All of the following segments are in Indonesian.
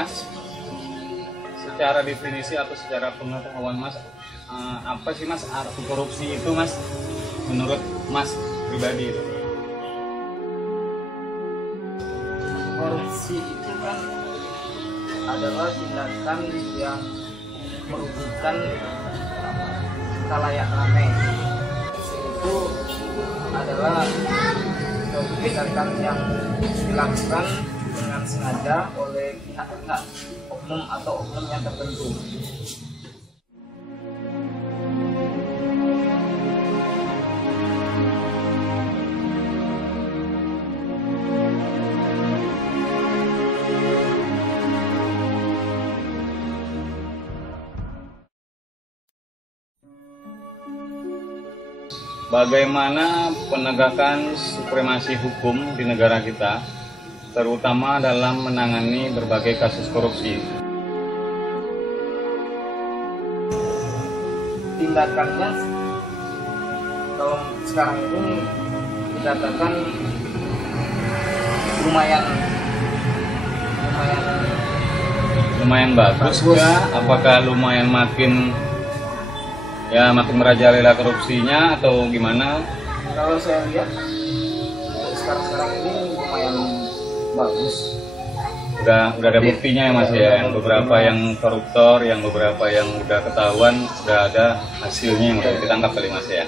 Mas, secara definisi atau secara pengetahuan Mas, apa sih Mas arti korupsi itu Mas, menurut Mas pribadi itu? Korupsi itu kan adalah tindakan yang merugikan khalayak ramai. Itu adalah tindakan yang dilakukan dengan sengaja oleh pihak-pihak oknum atau oknum yang tertentu. Bagaimana penegakan supremasi hukum di negara kita, terutama dalam menangani berbagai kasus korupsi? Tindakannya kalau sekarang ini dikatakan lumayan bagus kah? Apakah lumayan makin merajalela korupsinya atau gimana? Kalau saya lihat sekarang ini lumayan bagus. Udah ada buktinya ya Mas ya, yang beberapa yang koruptor, yang beberapa yang udah ketahuan, udah ada hasilnya yang udah ditangkap kali Mas ya.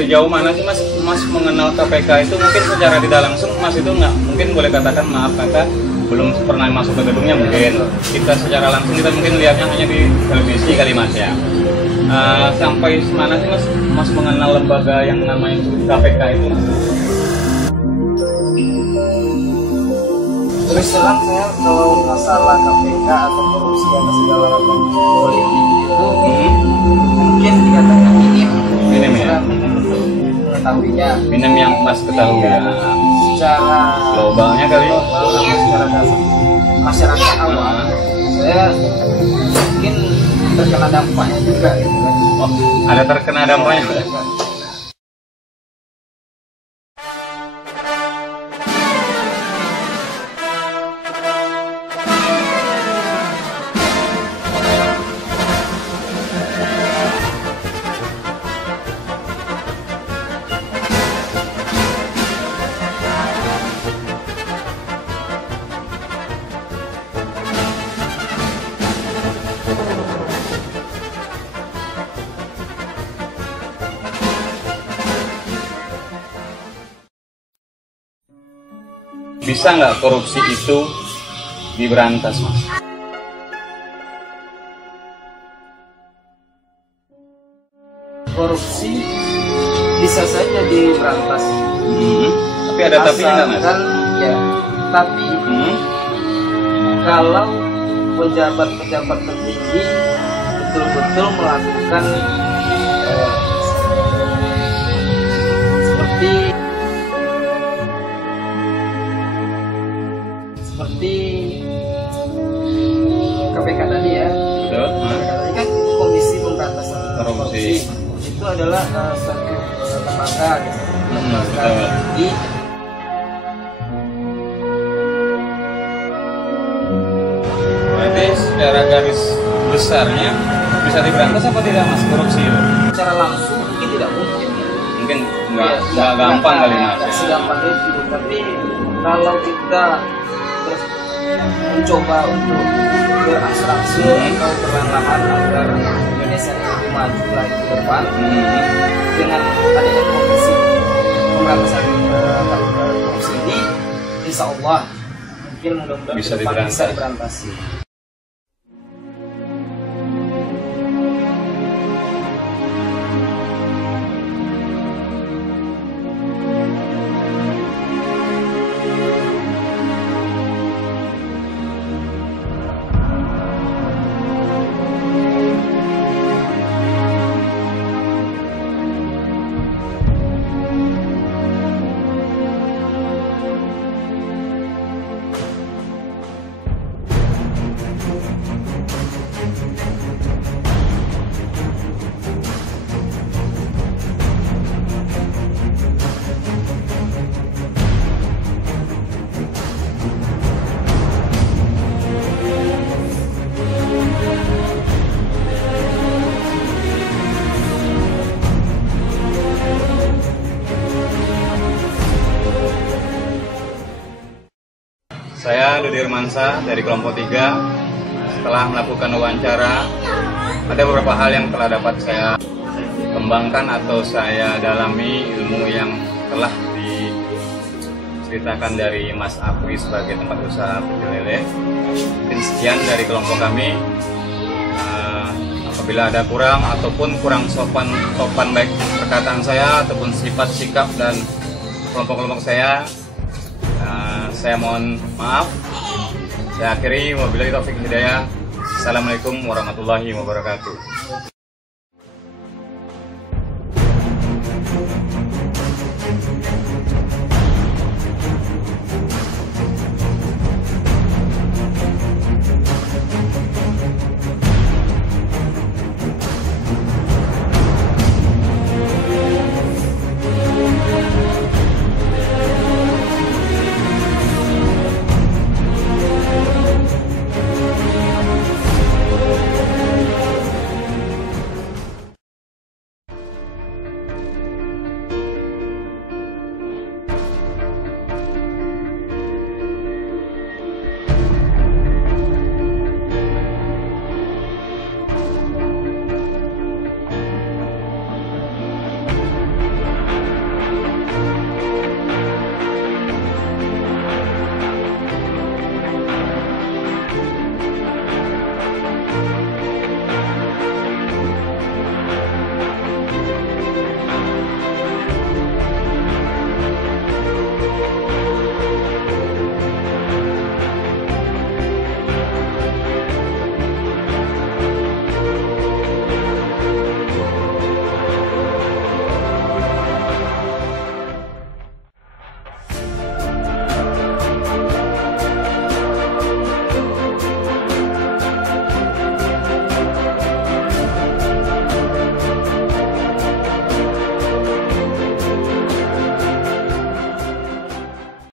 Sejauh mana sih Mas mengenal KPK itu? Mungkin secara tidak langsung Mas itu nggak mungkin boleh katakan maaf kakak belum pernah masuk ke gedungnya, mungkin kita secara langsung kita mungkin lihatnya hanya di televisi kali Mas ya. Sampai mana sih Mas mengenal lembaga yang namanya KPK itu? Terus terang saya kalau masalah KPK atau korupsi atau segala macam politik itu mungkin dikatakan minim ya. Mengetahuinya Minim yang Mas ketahui ya. Secara globalnya kali. Secara masyarakat awam, saya mungkin terkena dampaknya juga gitu kan. Oh, ada terkena dampaknya. Bisa nggak korupsi itu diberantas, Mas? Korupsi bisa saja diberantas. Tapi ada tapinya nggak, Mas? Ya, tapi kalau pejabat-pejabat tertinggi betul-betul melakukan seperti KPK tadi ya. Betul. KPK tadi kan Komisi Pemberantasan Korupsi. Itu adalah suatu lembaga gitu. Lembaga tinggi. Berarti secara garis besarnya bisa diberantas apa tidak, Mas, korupsi itu? Secara langsung mungkin tidak mungkin. Mungkin nggak gampang kali Mas. Nggak segampang itu, tapi kalau kita mencoba untuk beraksi atau perlahan-lahan agar Indonesia lebih maju lagi ke depan dengan adanya komisi pemberantasan korupsi ini, insya Allah mungkin mudah-mudahan bisa diberantas. Saya Dudi Irmansyah dari kelompok 3. Setelah melakukan wawancara, ada beberapa hal yang telah dapat saya kembangkan atau saya dalami ilmu yang telah diceritakan dari Mas Apri sebagai tempat usaha pecel lele. Mungkin sekian dari kelompok kami. Apabila ada kurang ataupun kurang sopan baik perkataan saya ataupun sifat sikap dan kelompok-kelompok saya mohon maaf. Saya akhiri, wabillahi taufiq hidayah. Assalamualaikum warahmatullahi wabarakatuh.